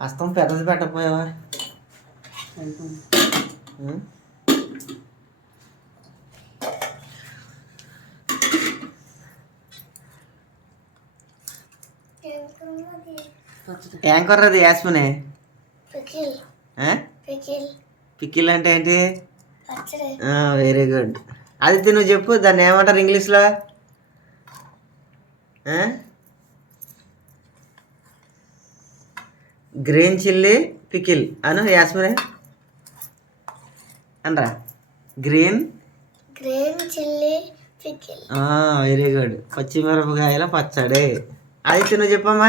అస్తం పెద్దది పెట్టకపోయావా? ఉం? ఏం కుర్రది యాస్మినే? పికిల్. అంటే ఏంటి? వెరీ గుడ్ అది నువ్వు చెప్పు దాన్ని ఏమంటారు ఇంగ్లీష్లో? గ్రీన్ చిల్లీ పికిల్ అను యాస్మినే అనరా green green chilli pickle very good పచ్చిమిరపకాయల పచ్చడి ఆదిత్య నువ్వు చెప్పమ్మా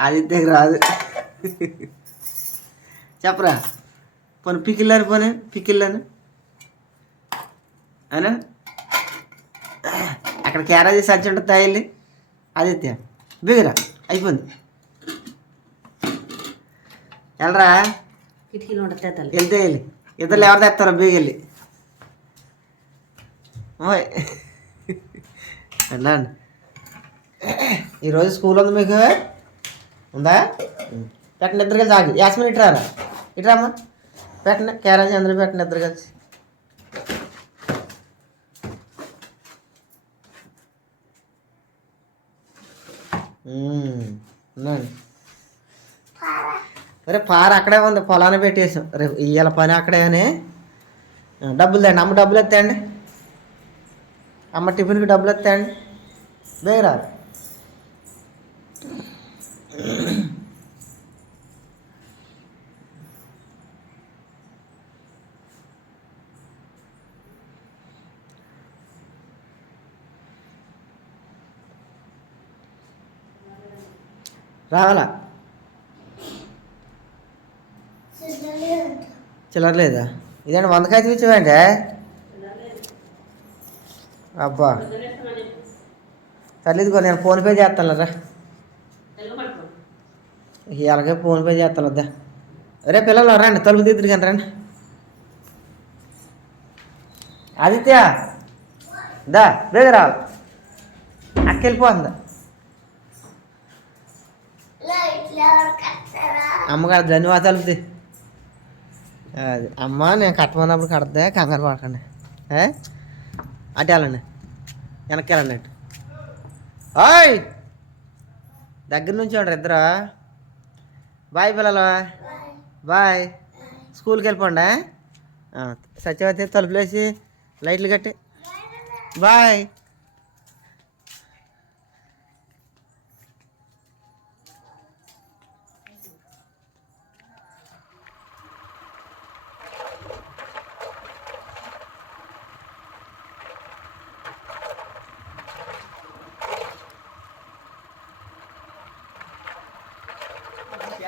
ఆదిత్యకి రాదు చెప్పరా పోనీ పికిల్ అని పోనీ పికిల్ అని అను అక్కడ క్యారేజీ సచ్చి ఉంటుంది ఆదిత్య బిగురా అయిపోయింది వెళ్ళరా కిటికీలు తల్లి వెళ్తే వెళ్ళి. ఇద్దరు ఎవరు తెస్తారో ఓయ్. వెళ్ళండి. ఈరోజు స్కూల్ ఉంది మీకు? ఉందా? పెట్టండి ఇద్దరు కలిసి ఆగి. యాస్మిన్ ఇటు రారా? ఇటు రామ్మా. పెట్టండి. క్యారేజ్ అందరూ పెట్టండి ఇద్దరు కలిసి. పార అక్కడే ఉంది పొలాన్ని పెట్టేసాం రేపు ఇవాళ పని అక్కడే అని ఆ, డబ్బులు తేండి అమ్మ డబ్బులు ఎత్తండి అమ్మ టిఫిన్కి డబ్బులు ఎత్తండి వేయరా రావాలా చిల్లర లేదా ఇదేంటి వందకాయ తీర్చమంటే అబ్బా. ఇదిగో నేను ఫోన్పే చేస్తాను రా. ఇలాగే ఫోన్పే చేస్తాను వద్దా రే. పిల్లలు రండి తలుపు తీద్దరు కానీ రండి. ఆదిత్య దా బేగ రా అక్క వెళ్ళిపోతుందా. లైట్లు ఎవరు కట్టారా అమ్మగారు ధన్యవాదాలు. అది. అమ్మ నేను కట్టమన్నప్పుడు కడతా కంగారు పడకండి. ఏ? అటు వెళ్ళండి. వెనక్కి వెళ్ళండి అటు. ఓయ్! దగ్గర నుంచి ఉండరు ఇద్దరు? బాయ్ పిల్లలు. బాయ్. స్కూల్కి వెళ్ళిపోండి. సత్యవతి తలుపులేసి లైట్లు కట్టి. బాయ్.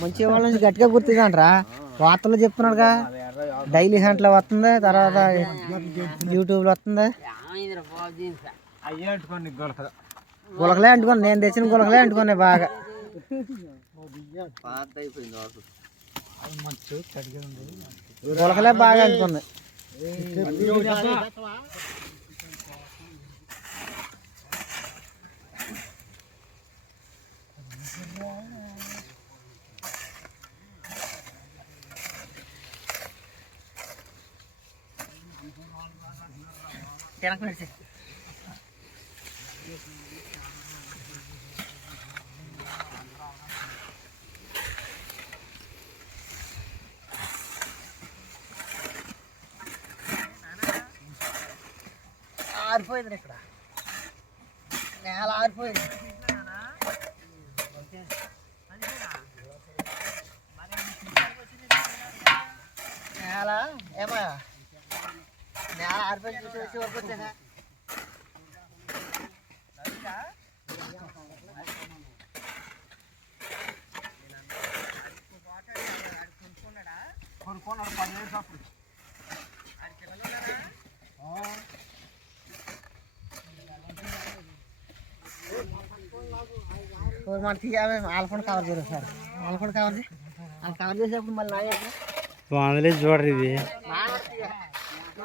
మంచి వాళ్ళ నుంచి గట్టిగా గుర్తుందంటరా వార్తలు చెప్తున్నాడుగా. డైలీ హ్యాంట్లో వస్తుంది? తర్వాత యూట్యూబ్లో వస్తుంది? గులకలే అంటుకోండి నేను తెచ్చిన గులకలే అంటుకోండి బాగా. గులకలే బాగా అంటుకుంది ఆరిపోయింది కొనుక్కున్నాడు పదివేలు చొప్పున. ఆ. ఓ మన తీయాలి ఆల్ఫోన్ కవర్ చేయరు సార్ ఆల్ఫోన్ కవర్ చేయి వాళ్ళు కవర్ చేసేప్పుడు మళ్ళీ నా చెప్పు బాగుందిలే చూడరు ఇది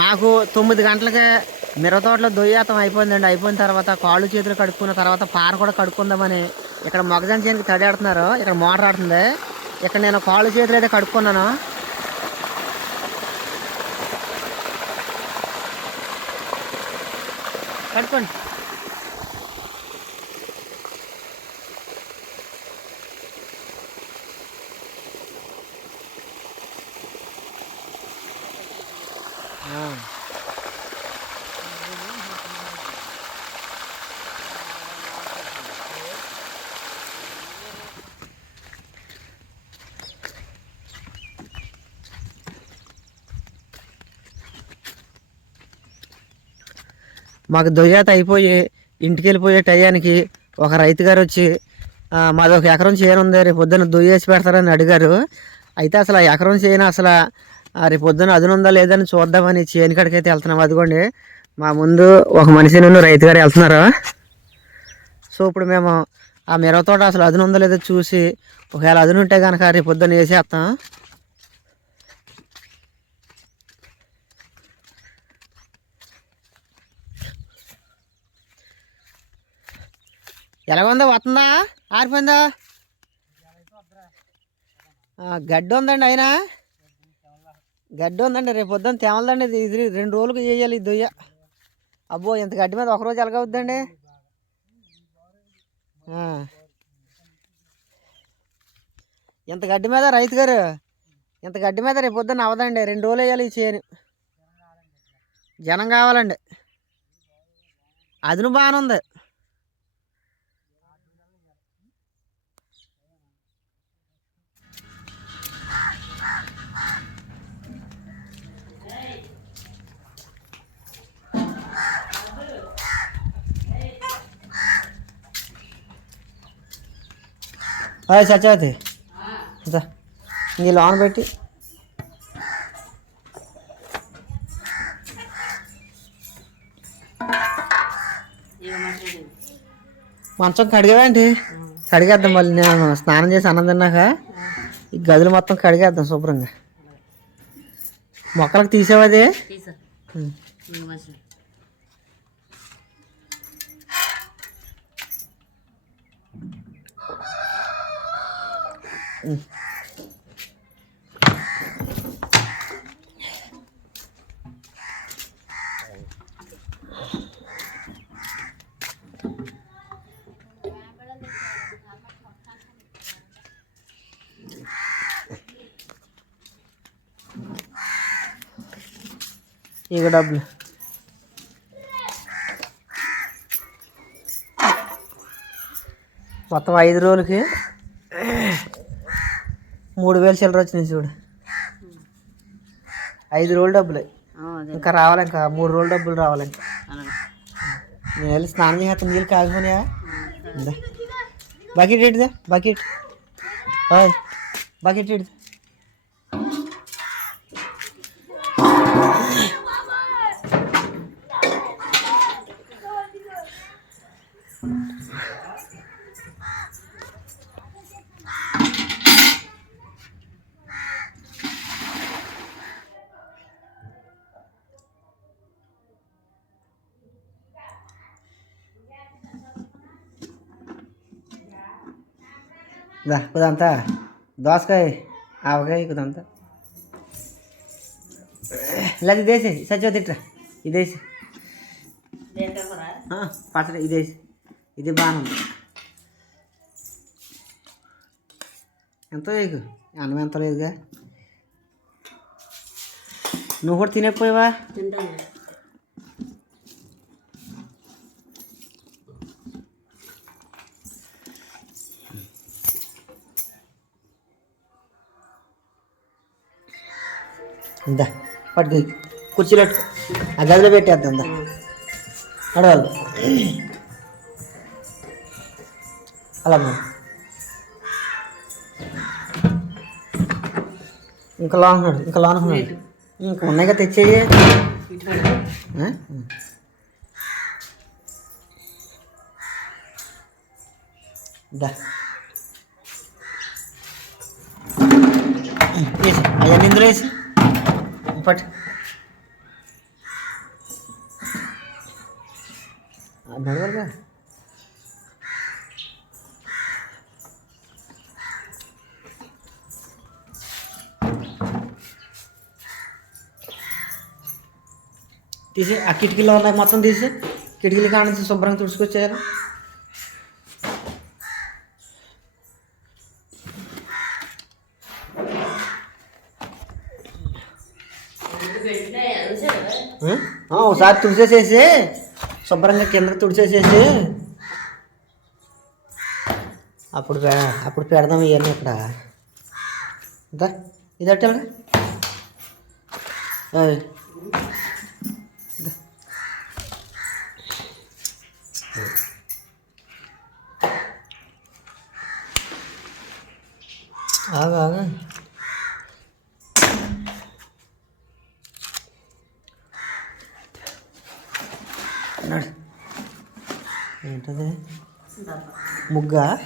మాకు తొమ్మిది గంటలకే మిరతోటలో దొయ్యాతం అయిపోయిందండి. అయిపోయిన తర్వాత కాళ్ళు చేతులు కడుక్కున్న తర్వాత పార కూడా కడుక్కుందామని ఇక్కడ మొగజాన్ చేయడానికి తడియాడుతున్నారు ఇక్కడ మోటార్ ఆడుతుంది. ఇక్కడ నేను కాళ్ళు చేతులు అయితే కడుక్కున్నాను. కడుక్కోండి. మాకు దొయ్యాత అయిపోయి ఇంటికి వెళ్ళిపోయే టయానికి ఒక రైతు గారు వచ్చి మాది ఒక ఎకరం చేయనుంది రేపు పొద్దున్న దొయ్యేసి పెడతారని అడిగారు. అయితే అసలు ఆ ఎకరం చేయను అసలు రేపు పొద్దున అదునుందా లేదని చూద్దామని చేను కాడికి అయితే వెళ్తున్నాం. అదిగోండి మా ముందు ఒక మనిషి నుండి రైతు గారు వెళ్తున్నారు. సో ఇప్పుడు మేము ఆ మిరవ తోట అసలు అదునుందో లేదో చూసి ఒకవేళ అదునుంటే కనుక రేపు పొద్దున్న వేసేస్తాం. ఎలాగుందో వస్తుందా? ఆరిపోయిందా? గడ్డి ఉందండి అయినా. గడ్డి ఉందండి రేపు పొద్దున్న తేమలదండి ఇది. ఇది రెండు రోజులకు చేయాలి ఇది దొయ్య. అబ్బో ఇంత గడ్డి మీద ఒక రోజు ఎలాగవుద్దండి? ఇంత గడ్డి మీద రైతు గారు ఇంత గడ్డి మీద రేపు పొద్దున్న అవదండి రెండు రోజులు వేయాలి ఈ చేయను జనం కావాలండి. అదును బాగానే ఉంది. సత్యవతి. ఇదా. ఈ లోన్ పెట్టి. మంచం కడిగావేంటి కడిగేద్దాం మళ్ళీ. నేను స్నానం చేసి అన్నం తిన్నాక ఈ గదులు మొత్తం కడిగేద్దాం శుభ్రంగా. మొక్కలకు తీసేవది తీసా ఉం. ఇక మంచిది ఇక డబ్బులు మొత్తం ఐదు రోజులకి మూడు వేలు చిల్లర వచ్చినాయి చూడు. ఐదు రోజులు డబ్బులు. ఇంకా రావాలి ఇంకా మూడు రోజులు డబ్బులు రావాలి ఇంకా నేను వెళ్ళి స్నానం చేస్తాను నీళ్ళు కాకపోయినా బకెట్ ఇటుదా? బకెట్. హాయ్ బకెట్ ఇటుదా? దా కుదంతా. దోసకాయ ఆవకాయ కుదంతా. లేదు ఇదేసి సచివ తిట్రా. ఇదేసి పచ్చడి ఇదేసి ఇది బాగానే ఉంది ఎంతో అన్నం ఎంత లేదుగా. నువ్వు కూడా తినకపోయావా? తింటాను. పట్టుకు. కుర్చీలో. ఆ గదిలో పెట్టేద్దాం దా. అడవాళ్ళు అలా. ఇంకా లాంగ్ ఉన్నాడు ఇంకా లాంగ్ ఉన్నాడు. ఇంకా ఉన్నాయిగా తెచ్చేయి ఇటు పడుకో ఆ? దా. వేసి అవన్నీ ఇందులో వేసి. పట్టు నడవరుగా తీసి ఆ కిటికీలో ఉన్నాయి మొత్తం తీసి కిటికీలు కాడ నుంచి శుభ్రంగా తుడుచుకొచ్చేయాలి పెట్టినా ఉంచారు ఆ? ఆ, ఒకసారి తుడిచేసేసి శుభ్రంగా కిందకి తుడిచేసేసి అప్పుడు అప్పుడు పెడదాం ఇవన్నీ ఇక్కడ. ఇంత ఇది అట్టాలి ఆగు ఆగు నడు. ఏంటది? ముగ్గ?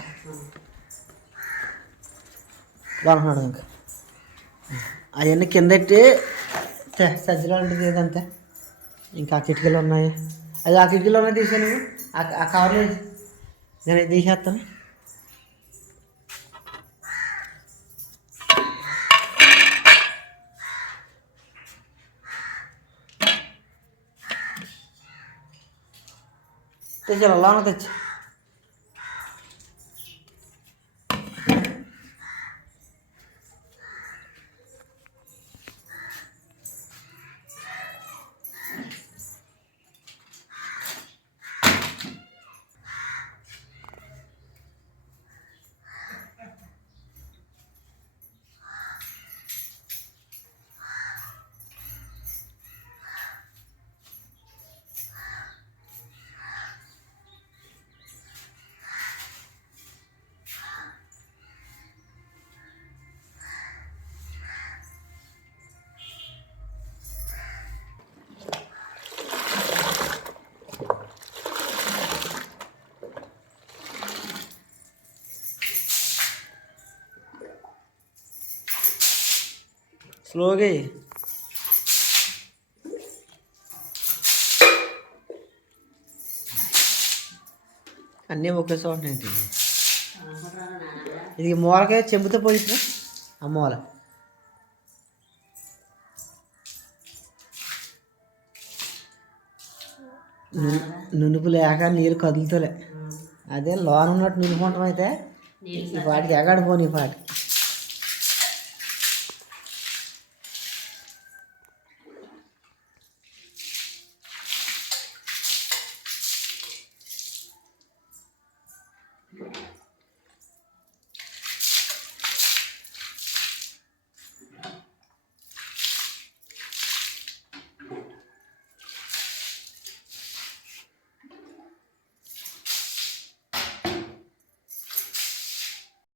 బాగున్నాడు ఇంకా. అవన్నీ కిందెట్టి సజ్జలో ఉంటుంది ఏదంతే? ఇంకా ఆ కిటికీలు ఉన్నాయి. అది ఆ కిటికీలో ఉన్నాయి తీసా నువ్వు. ఆ- కవర్లో. నేను ఇది తీసేస్తాను తెచ్చాను అలా తెచ్చి స్లోగా అన్నీ ఒకే చోట ఏంటి? ఇది మూలకాయ చెంబుతో పోయింది ఆ మూల. నునుపు లేక నీరు కదులుతలే. అదే లోన్ ఉన్నట్టు నునుకుంటాం అయితే. వాటికి ఈ పాటికి పాటి.